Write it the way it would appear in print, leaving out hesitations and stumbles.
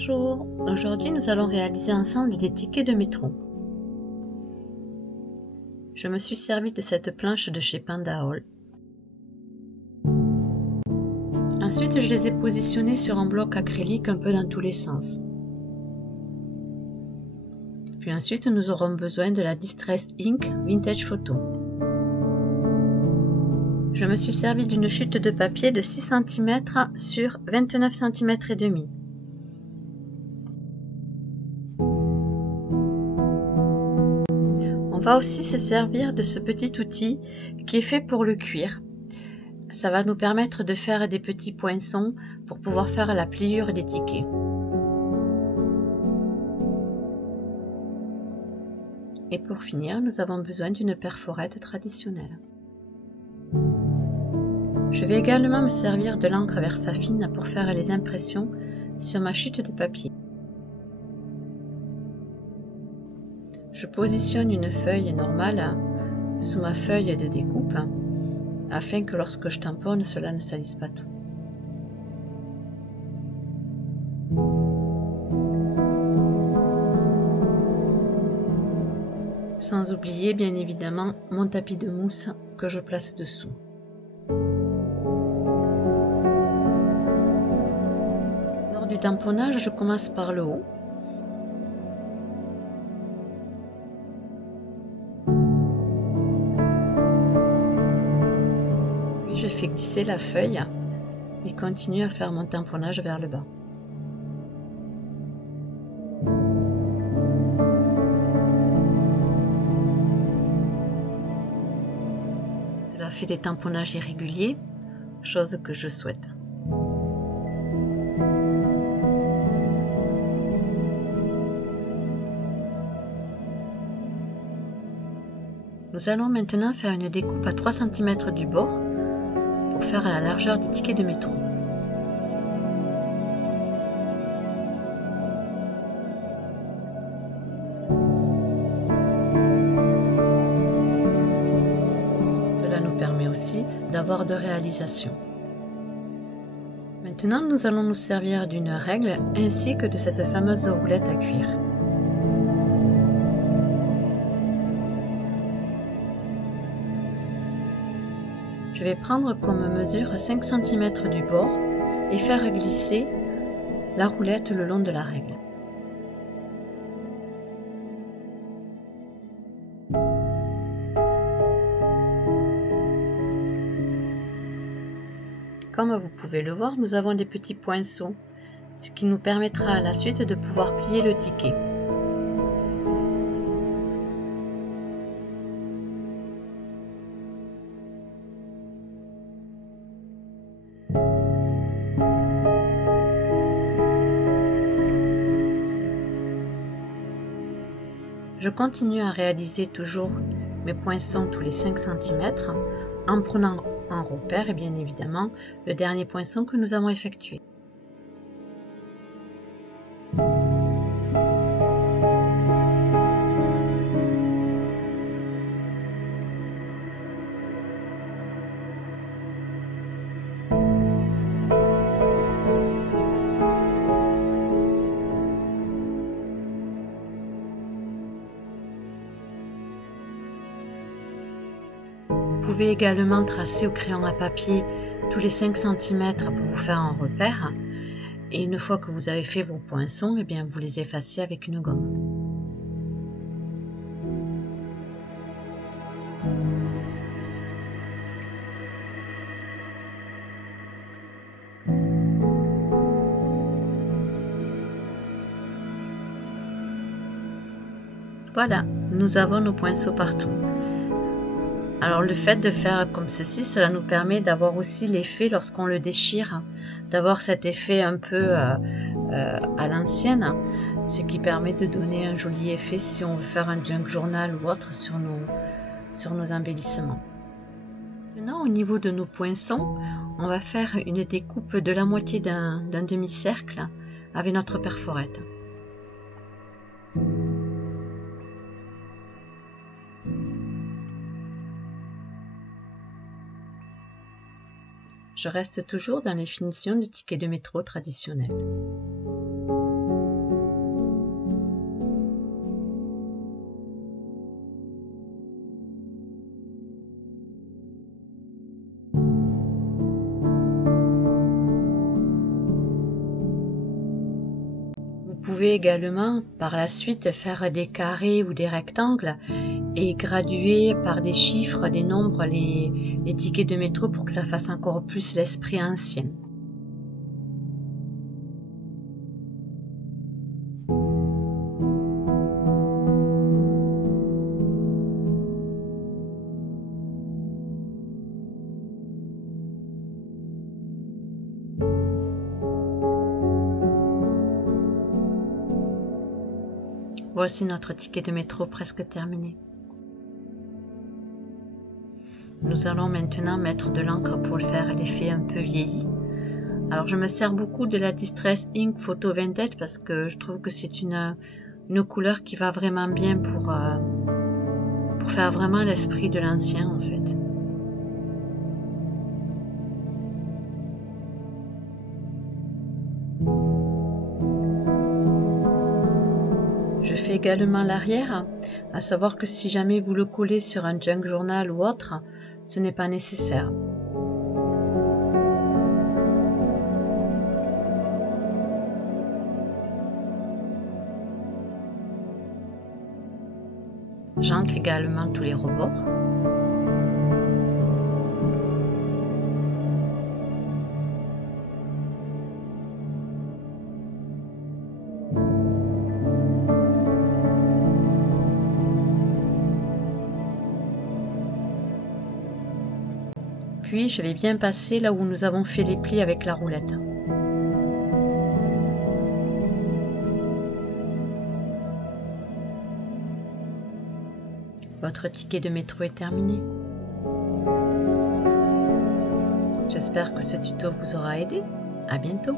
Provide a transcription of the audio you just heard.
Bonjour, aujourd'hui nous allons réaliser ensemble des tickets de métro. Je me suis servi de cette planche de chez Panda Hall. Ensuite je les ai positionnés sur un bloc acrylique un peu dans tous les sens. Puis ensuite nous aurons besoin de la Distress Ink Vintage Photo. Je me suis servi d'une chute de papier de 6 cm sur 29 cm et demi. On va aussi se servir de ce petit outil qui est fait pour le cuir. Ça va nous permettre de faire des petits poinçons pour pouvoir faire la pliure des tickets. Et pour finir, nous avons besoin d'une perforette traditionnelle. Je vais également me servir de l'encre Versafine pour faire les impressions sur ma chute de papier. Je positionne une feuille normale sous ma feuille de découpe afin que lorsque je tamponne, cela ne salisse pas tout. Sans oublier bien évidemment mon tapis de mousse que je place dessous. Lors du tamponnage, je commence par le haut. Puis je fais glisser la feuille et continue à faire mon tamponnage vers le bas. Cela fait des tamponnages irréguliers, chose que je souhaite. Nous allons maintenant faire une découpe à 3 cm du bord pour faire la largeur des tickets de métro. Cela nous permet aussi d'avoir de réalisation. Maintenant, nous allons nous servir d'une règle ainsi que de cette fameuse roulette à cuir. Je vais prendre comme mesure 5 cm du bord et faire glisser la roulette le long de la règle. Comme vous pouvez le voir, nous avons des petits poinçons, ce qui nous permettra à la suite de pouvoir plier le ticket. Je continue à réaliser toujours mes poinçons tous les 5 cm en prenant en repère et bien évidemment le dernier poinçon que nous avons effectué. Vous pouvez également tracer au crayon à papier tous les 5 cm pour vous faire un repère. Et une fois que vous avez fait vos poinçons, eh bien, vous les effacez avec une gomme. Voilà, nous avons nos poinçons partout. Alors le fait de faire comme ceci, cela nous permet d'avoir aussi l'effet lorsqu'on le déchire, d'avoir cet effet un peu à l'ancienne, ce qui permet de donner un joli effet si on veut faire un junk journal ou autre sur nos embellissements. Maintenant au niveau de nos poinçons, on va faire une découpe de la moitié d'un demi-cercle avec notre perforette. Je reste toujours dans les finitions du ticket de métro traditionnel. pouvez également par la suite faire des carrés ou des rectangles et graduer par des chiffres, des nombres les tickets de métro pour que ça fasse encore plus l'esprit ancien. Voici notre ticket de métro presque terminé. Nous allons maintenant mettre de l'encre pour faire l'effet un peu vieilli. Alors je me sers beaucoup de la Distress Ink Photo Vintage parce que je trouve que c'est une couleur qui va vraiment bien pour faire vraiment l'esprit de l'ancien en fait. Je fais également l'arrière, à savoir que si jamais vous le collez sur un junk journal ou autre, ce n'est pas nécessaire. J'ancre également tous les rebords. Puis je vais bien passer là où nous avons fait les plis avec la roulette. Votre ticket de métro est terminé. J'espère que ce tuto vous aura aidé. À bientôt.